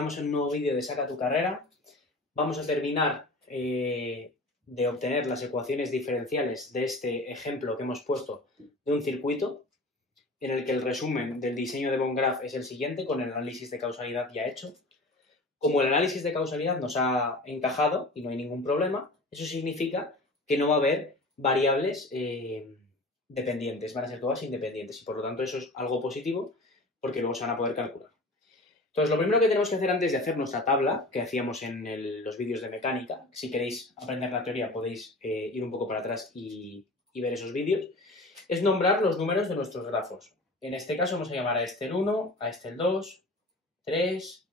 Estamos en un nuevo vídeo de Saca tu Carrera. Vamos a terminar de obtener las ecuaciones diferenciales de este ejemplo que hemos puesto de un circuito, en el que el resumen del diseño de Von Graph es el siguiente, con el análisis de causalidad ya hecho. Como el análisis de causalidad nos ha encajado y no hay ningún problema, eso significa que no va a haber variables dependientes, van a ser todas independientes y por lo tanto eso es algo positivo porque luego se van a poder calcular. Entonces, lo primero que tenemos que hacer antes de hacer nuestra tabla, que hacíamos en los vídeos de mecánica, si queréis aprender la teoría podéis ir un poco para atrás y ver esos vídeos, es nombrar los números de nuestros grafos. En este caso vamos a llamar a este el 1, a este el 2, 3,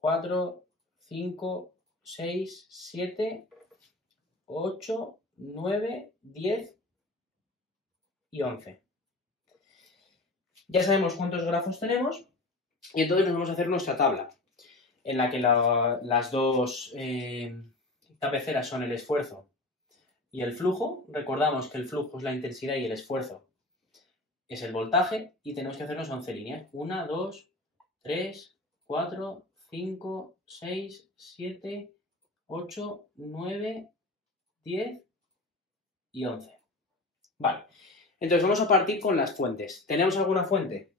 4, 5, 6, 7, 8, 9, 10 y 11. Ya sabemos cuántos grafos tenemos y entonces nos vamos a hacer nuestra tabla, en la que las dos cabeceras son el esfuerzo y el flujo. Recordamos que el flujo es la intensidad y el esfuerzo es el voltaje y tenemos que hacernos 11 líneas. 1, 2, 3, 4, 5, 6, 7, 8, 9, 10 y 11. Vale, entonces vamos a partir con las fuentes. ¿Tenemos alguna fuente?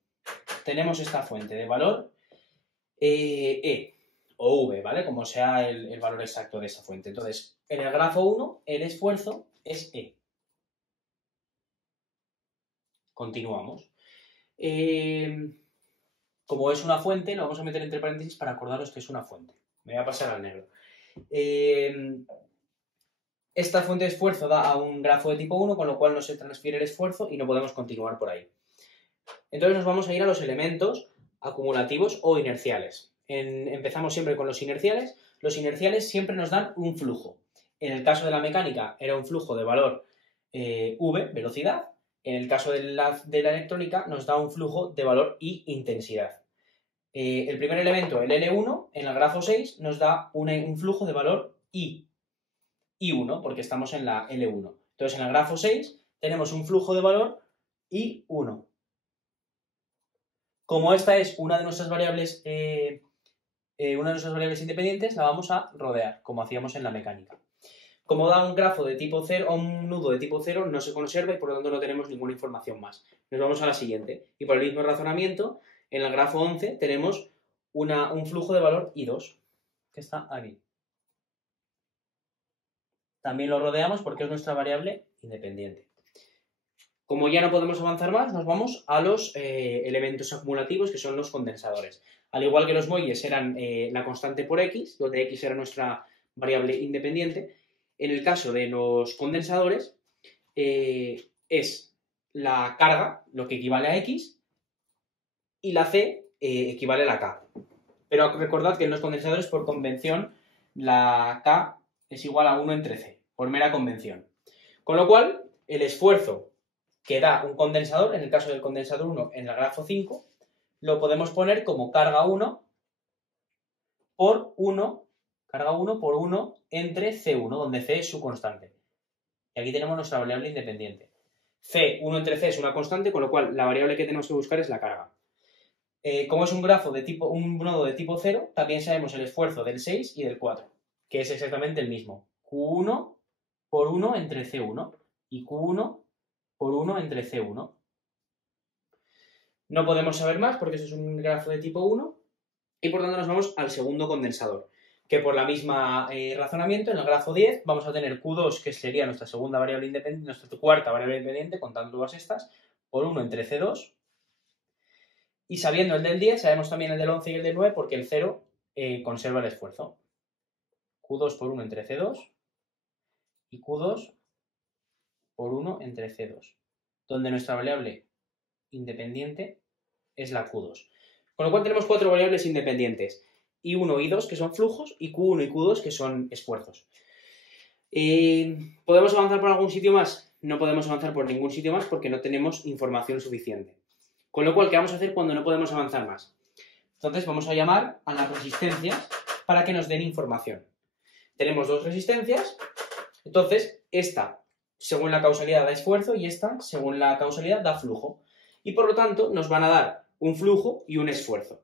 Tenemos esta fuente de valor E o V, ¿vale? Como sea el valor exacto de esa fuente. Entonces, en el grafo 1, el esfuerzo es E. Continuamos. Como es una fuente, lo vamos a meter entre paréntesis para acordaros que es una fuente. Me voy a pasar al negro. Esta fuente de esfuerzo da a un grafo de tipo 1, con lo cual no se transfiere el esfuerzo y no podemos continuar por ahí. Entonces nos vamos a ir a los elementos acumulativos o inerciales. Empezamos siempre con los inerciales. Los inerciales siempre nos dan un flujo. En el caso de la mecánica era un flujo de valor V, velocidad. En el caso de la electrónica nos da un flujo de valor I, intensidad. El primer elemento, el L1, en el grafo 6 nos da un flujo de valor I1, porque estamos en la L1. Entonces en el grafo 6 tenemos un flujo de valor I1. Como esta es una de nuestras variables independientes, la vamos a rodear, como hacíamos en la mecánica. Como da un grafo de tipo 0 o un nudo de tipo 0, no se conserva y por lo tanto no tenemos ninguna información más. Nos vamos a la siguiente. Y por el mismo razonamiento, en el grafo 11 tenemos un flujo de valor I2, que está aquí. También lo rodeamos porque es nuestra variable independiente. Como ya no podemos avanzar más, nos vamos a los elementos acumulativos, que son los condensadores. Al igual que los muelles eran la constante por X, donde X era nuestra variable independiente, en el caso de los condensadores es la carga, lo que equivale a X, y la C equivale a la K. Pero recordad que en los condensadores, por convención, la K es igual a 1 entre C, por mera convención. Con lo cual, el esfuerzo que da un condensador, en el caso del condensador 1 en el grafo 5, lo podemos poner como carga 1 por 1, carga 1 por 1 entre C1, donde C es su constante. Y aquí tenemos nuestra variable independiente. C1 entre C es una constante, con lo cual la variable que tenemos que buscar es la carga. Como es un grafo de tipo, un nodo de tipo 0, también sabemos el esfuerzo del 6 y del 4, que es exactamente el mismo. Q1 por 1 entre C1 y Q1 por 1 entre C1. No podemos saber más porque eso es un grafo de tipo 1 y por tanto nos vamos al segundo condensador, que por la misma razonamiento, en el grafo 10 vamos a tener Q2, que sería nuestra segunda variable independiente, nuestra cuarta variable independiente, contando todas estas, por 1 entre C2. Y sabiendo el del 10, sabemos también el del 11 y el del 9 porque el 0 conserva el esfuerzo. Q2 por 1 entre C2 y Q2 por 1 entre C2, donde nuestra variable independiente es la Q2. Con lo cual tenemos cuatro variables independientes, I1 y I2 que son flujos y Q1 y Q2 que son esfuerzos. ¿Podemos avanzar por algún sitio más? No podemos avanzar por ningún sitio más porque no tenemos información suficiente. Con lo cual, ¿qué vamos a hacer cuando no podemos avanzar más? Entonces vamos a llamar a las resistencias para que nos den información. Tenemos dos resistencias, entonces esta según la causalidad da esfuerzo y esta según la causalidad da flujo. Y por lo tanto nos van a dar un flujo y un esfuerzo.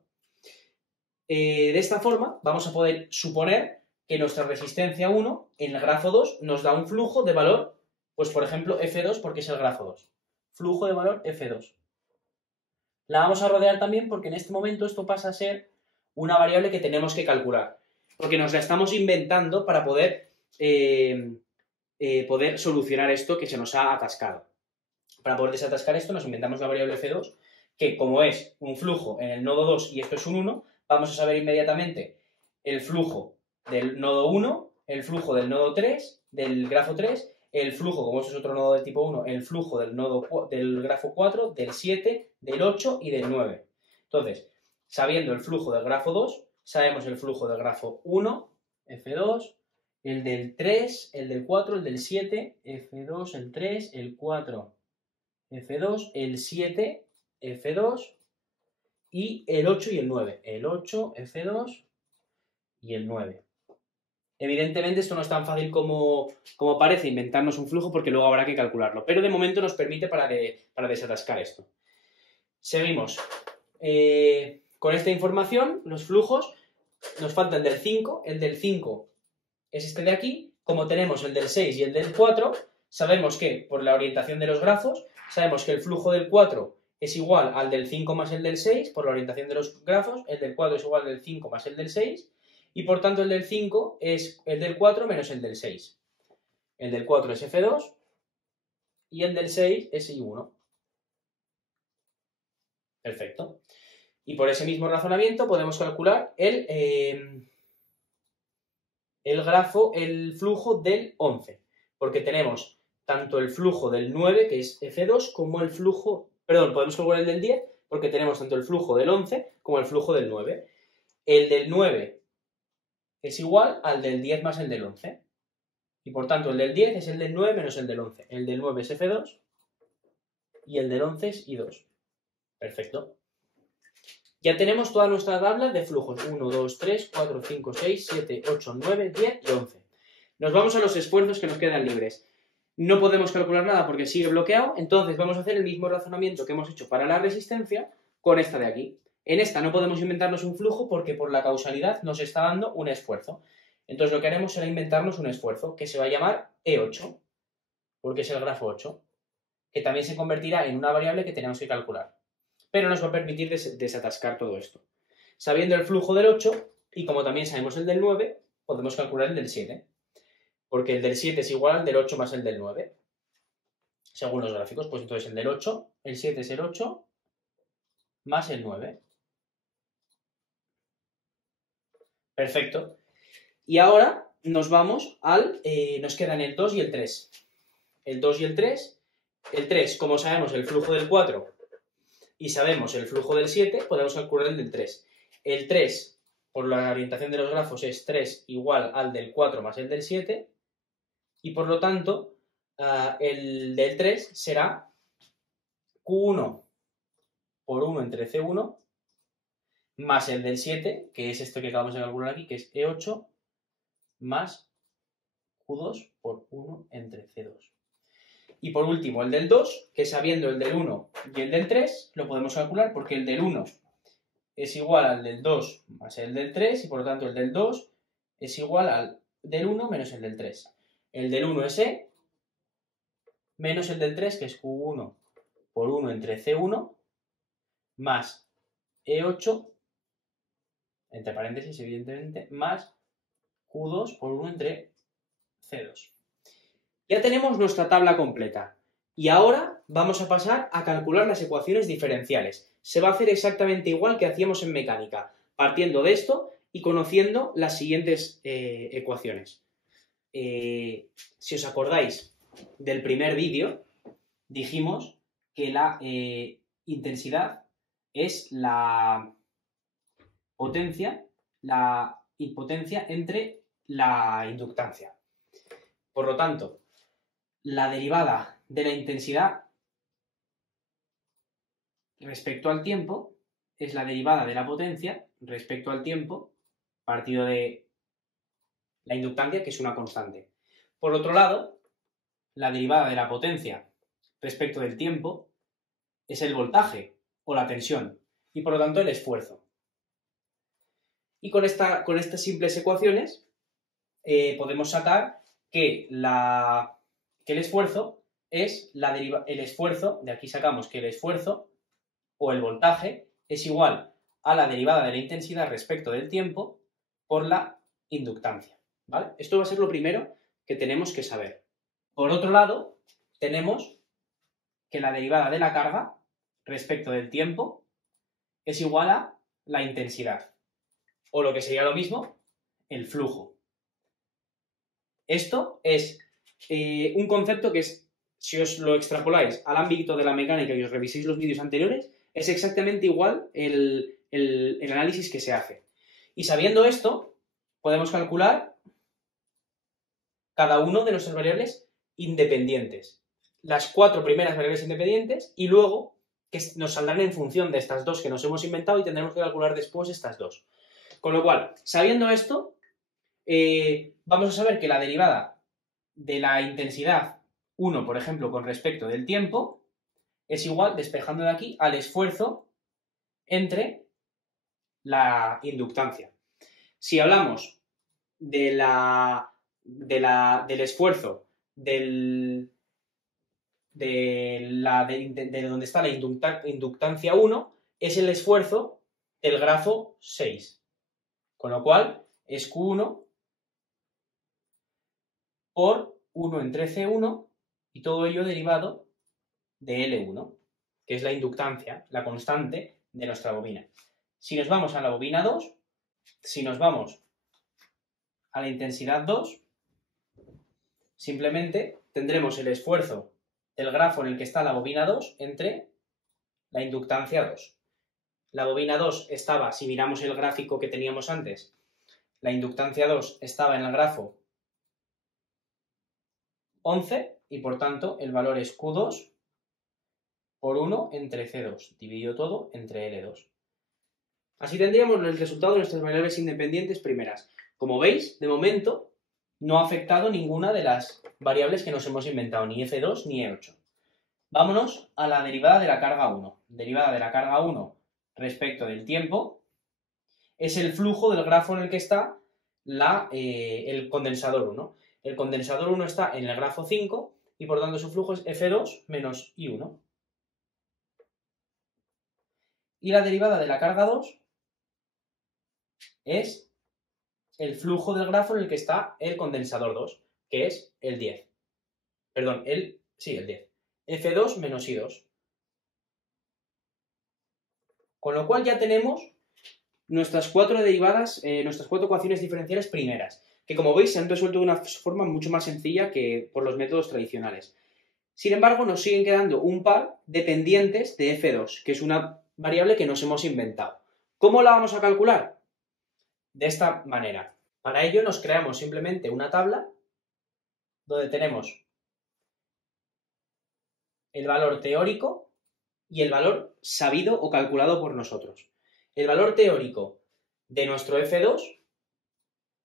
De esta forma vamos a poder suponer que nuestra resistencia 1 en el grafo 2 nos da un flujo de valor, pues por ejemplo F2 porque es el grafo 2. Flujo de valor F2. La vamos a rodear también porque en este momento esto pasa a ser una variable que tenemos que calcular. Porque nos la estamos inventando para poder solucionar esto que se nos ha atascado. Para poder desatascar esto nos inventamos la variable F2, que como es un flujo en el nodo 2 y esto es un 1, vamos a saber inmediatamente el flujo del nodo 1, el flujo del nodo 3, del grafo 3, el flujo, como esto es otro nodo del tipo 1, el flujo del grafo 4, del 7, del 8 y del 9. Entonces, sabiendo el flujo del grafo 2, sabemos el flujo del grafo 1, F2, el del 3, el del 4, el del 7, F2, el 3, el 4, F2, el 7, F2 y el 8 y el 9. El 8, F2 y el 9. Evidentemente esto no es tan fácil como parece inventarnos un flujo porque luego habrá que calcularlo, pero de momento nos permite para desatascar esto. Seguimos. Con esta información, los flujos, nos falta el del 5. El del 5 es este de aquí. Como tenemos el del 6 y el del 4, sabemos que, por la orientación de los grafos, sabemos que el flujo del 4 es igual al del 5 más el del 6, por la orientación de los grafos, el del 4 es igual al del 5 más el del 6, y por tanto el del 5 es el del 4 menos el del 6. El del 4 es F2 y el del 6 es I1. Perfecto. Y por ese mismo razonamiento podemos calcular el flujo del 11, porque tenemos tanto el flujo del 9, que es F2, como el flujo, perdón, podemos calcular el del 10, porque tenemos tanto el flujo del 11 como el flujo del 9. El del 9 es igual al del 10 más el del 11. Y por tanto el del 10 es el del 9 menos el del 11. El del 9 es F2 y el del 11 es I2. Perfecto. Ya tenemos toda nuestra tabla de flujos. 1, 2, 3, 4, 5, 6, 7, 8, 9, 10 y 11. Nos vamos a los esfuerzos que nos quedan libres. No podemos calcular nada porque sigue bloqueado, entonces vamos a hacer el mismo razonamiento que hemos hecho para la resistencia con esta de aquí. En esta no podemos inventarnos un flujo porque por la causalidad nos está dando un esfuerzo. Entonces lo que haremos será inventarnos un esfuerzo que se va a llamar E8, porque es el grafo 8, que también se convertirá en una variable que tenemos que calcular. Pero nos va a permitir desatascar todo esto. Sabiendo el flujo del 8, y como también sabemos el del 9, podemos calcular el del 7. Porque el del 7 es igual al del 8 más el del 9. Según los gráficos, pues entonces el del 8, el 7 es el 8 más el 9. Perfecto. Y ahora nos vamos nos quedan el 2 y el 3. El 2 y el 3. El 3, como sabemos el flujo del 4 y sabemos el flujo del 7, podemos calcular el del 3. El 3, por la orientación de los grafos, es 3 igual al del 4 más el del 7. Y por lo tanto, el del 3 será Q1 por 1 entre C1 más el del 7, que es esto que acabamos de calcular aquí, que es E8 más Q2 por 1 entre C2. Y por último, el del 2, que sabiendo el del 1 y el del 3, lo podemos calcular porque el del 1 es igual al del 2 más el del 3 y por lo tanto el del 2 es igual al del 1 menos el del 3. El del 1 es E menos el del 3, que es Q1 por 1 entre C1 más E8, entre paréntesis evidentemente, más Q2 por 1 entre C2. Ya tenemos nuestra tabla completa. Y ahora vamos a pasar a calcular las ecuaciones diferenciales. Se va a hacer exactamente igual que hacíamos en mecánica, partiendo de esto y conociendo las siguientes ecuaciones. Si os acordáis del primer vídeo, dijimos que la intensidad es la potencia entre la inductancia. Por lo tanto, la derivada de la intensidad respecto al tiempo es la derivada de la potencia respecto al tiempo partido de la inductancia, que es una constante. Por otro lado, la derivada de la potencia respecto del tiempo es el voltaje o la tensión y por lo tanto el esfuerzo. Y con estas simples ecuaciones podemos sacar que el esfuerzo es el esfuerzo, de aquí sacamos que el esfuerzo o el voltaje es igual a la derivada de la intensidad respecto del tiempo por la inductancia, ¿vale? Esto va a ser lo primero que tenemos que saber. Por otro lado, tenemos que la derivada de la carga respecto del tiempo es igual a la intensidad, o lo que sería lo mismo, el flujo. Esto es un concepto que es, si os lo extrapoláis al ámbito de la mecánica y os reviséis los vídeos anteriores, es exactamente igual el análisis que se hace. Y sabiendo esto, podemos calcular cada uno de nuestras variables independientes. Las 4 primeras variables independientes y luego que nos saldrán en función de estas 2 que nos hemos inventado y tendremos que calcular después estas 2. Con lo cual, sabiendo esto, vamos a saber que la derivada de la intensidad 1, por ejemplo, con respecto del tiempo, es igual, despejando de aquí, al esfuerzo entre la inductancia. Si hablamos del esfuerzo de donde está la inductancia 1, es el esfuerzo del grafo 6. Con lo cual, es Q1 por 1 entre C1 y todo ello derivado de L1, que es la inductancia, la constante de nuestra bobina. Si nos vamos a la bobina 2, si nos vamos a la intensidad 2, simplemente tendremos el esfuerzo del grafo en el que está la bobina 2 entre la inductancia 2. La bobina 2 estaba, si miramos el gráfico que teníamos antes, la inductancia 2 estaba en el grafo 11 y por tanto el valor es Q2 por 1 entre C2, dividido todo entre L2. Así tendríamos el resultado de nuestras variables independientes primeras. Como veis, de momento no ha afectado ninguna de las variables que nos hemos inventado, ni F2 ni E8. Vámonos a la derivada de la carga 1. Derivada de la carga 1 respecto del tiempo es el flujo del grafo en el que está el condensador 1. El condensador 1 está en el grafo 5 y por tanto su flujo es F2 menos I1. Y la derivada de la carga 2 es el flujo del grafo en el que está el condensador 2, que es el 10. Perdón, el 10. F2 menos I2. Con lo cual ya tenemos nuestras 4 derivadas, nuestras 4 ecuaciones diferenciales primeras, que como veis se han resuelto de una forma mucho más sencilla que por los métodos tradicionales. Sin embargo, nos siguen quedando un par dependientes de F2, que es una variable que nos hemos inventado. ¿Cómo la vamos a calcular? De esta manera. Para ello nos creamos simplemente una tabla donde tenemos el valor teórico y el valor sabido o calculado por nosotros. El valor teórico de nuestro F2,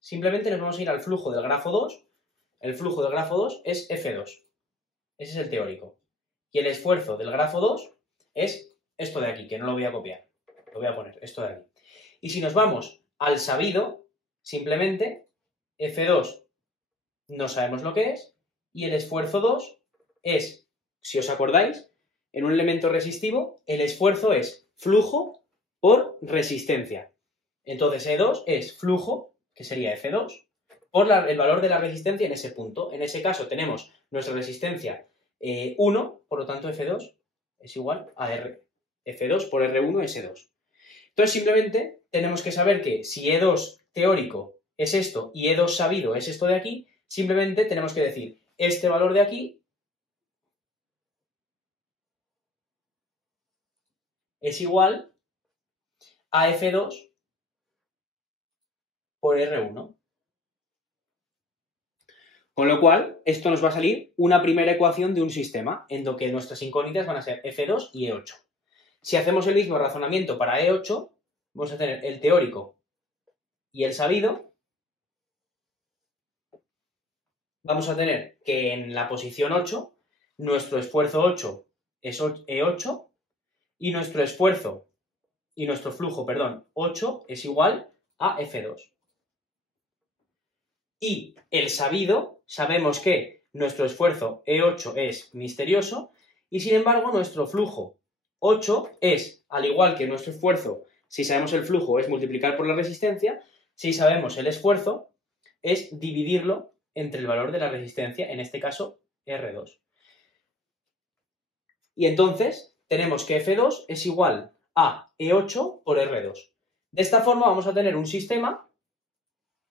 simplemente nos vamos a ir al flujo del grafo 2. El flujo del grafo 2 es F2. Ese es el teórico. Y el esfuerzo del grafo 2 es esto de aquí, que no lo voy a copiar. Lo voy a poner, esto de aquí. Y si nos vamos al sabido, simplemente F2 no sabemos lo que es y el esfuerzo 2 es, si os acordáis, en un elemento resistivo, el esfuerzo es flujo por resistencia. Entonces E2 es flujo, que sería F2, por el valor de la resistencia en ese punto. En ese caso tenemos nuestra resistencia 1, por lo tanto F2 es igual a R. F2 por R1 es E2. Entonces simplemente tenemos que saber que si E2 teórico es esto y E2 sabido es esto de aquí, simplemente tenemos que decir este valor de aquí es igual a F2 por R1. Con lo cual, esto nos va a salir una primera ecuación de un sistema, en lo que nuestras incógnitas van a ser F2 y E8. Si hacemos el mismo razonamiento para E8, vamos a tener el teórico y el sabido. Vamos a tener que en la posición 8, nuestro esfuerzo 8 es E8 y nuestro esfuerzo y nuestro flujo, 8 es igual a F2. Y el sabido, sabemos que nuestro esfuerzo E8 es misterioso y sin embargo nuestro flujo 8 es, al igual que nuestro esfuerzo, si sabemos el flujo es multiplicar por la resistencia, si sabemos el esfuerzo es dividirlo entre el valor de la resistencia, en este caso R2. Y entonces tenemos que F2 es igual a E8 por R2. De esta forma vamos a tener un sistema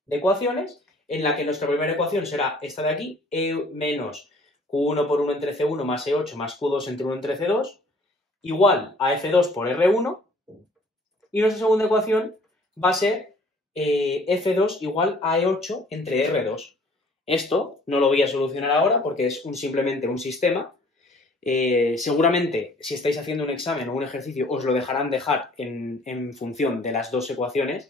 de ecuaciones en la que nuestra primera ecuación será esta de aquí, E menos Q1 por 1 entre C1 más E8 más Q2 entre 1 entre C2, igual a F2 por R1, y nuestra segunda ecuación va a ser F2 igual a E8 entre R2. Esto no lo voy a solucionar ahora porque es simplemente un sistema. Seguramente, si estáis haciendo un examen o un ejercicio, os lo dejarán dejar en función de las dos ecuaciones.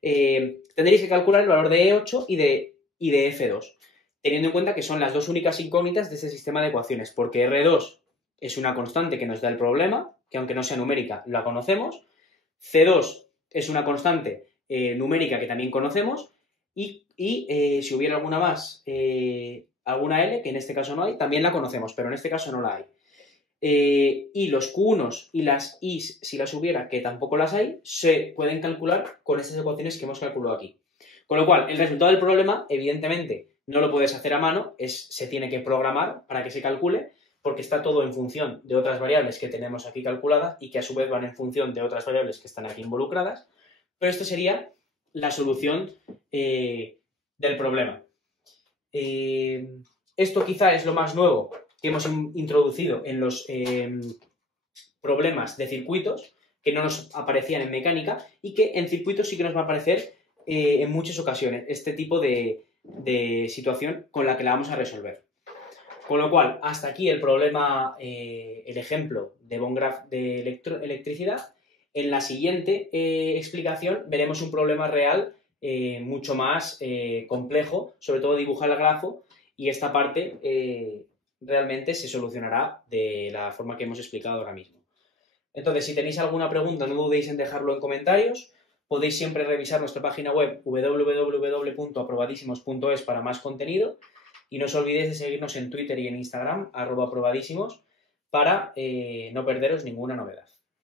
Tendréis que calcular el valor de E8 y de F2, teniendo en cuenta que son las dos únicas incógnitas de este sistema de ecuaciones, porque R2 es una constante que nos da el problema, que aunque no sea numérica, la conocemos. C2 es una constante numérica que también conocemos. Y si hubiera alguna más, alguna L, que en este caso no hay, también la conocemos, pero en este caso no la hay. Y los Q1s y las Is, si las hubiera, que tampoco las hay, se pueden calcular con estas ecuaciones que hemos calculado aquí. Con lo cual, el resultado del problema, evidentemente, no lo puedes hacer a mano, se tiene que programar para que se calcule, porque está todo en función de otras variables que tenemos aquí calculadas y que a su vez van en función de otras variables que están aquí involucradas. Pero esto sería la solución del problema. Esto quizá es lo más nuevo que hemos introducido en los problemas de circuitos, que no nos aparecían en mecánica y que en circuitos sí que nos va a aparecer en muchas ocasiones este tipo de situación con la que la vamos a resolver. Con lo cual, hasta aquí el problema, el ejemplo de Von Graph de electricidad. En la siguiente explicación veremos un problema real mucho más complejo, sobre todo dibujar el grafo, y esta parte realmente se solucionará de la forma que hemos explicado ahora mismo. Entonces, si tenéis alguna pregunta, no dudéis en dejarlo en comentarios. Podéis siempre revisar nuestra página web www.aprobadísimos.es para más contenido. Y no os olvidéis de seguirnos en Twitter y en Instagram, @aprobadísimos, para no perderos ninguna novedad.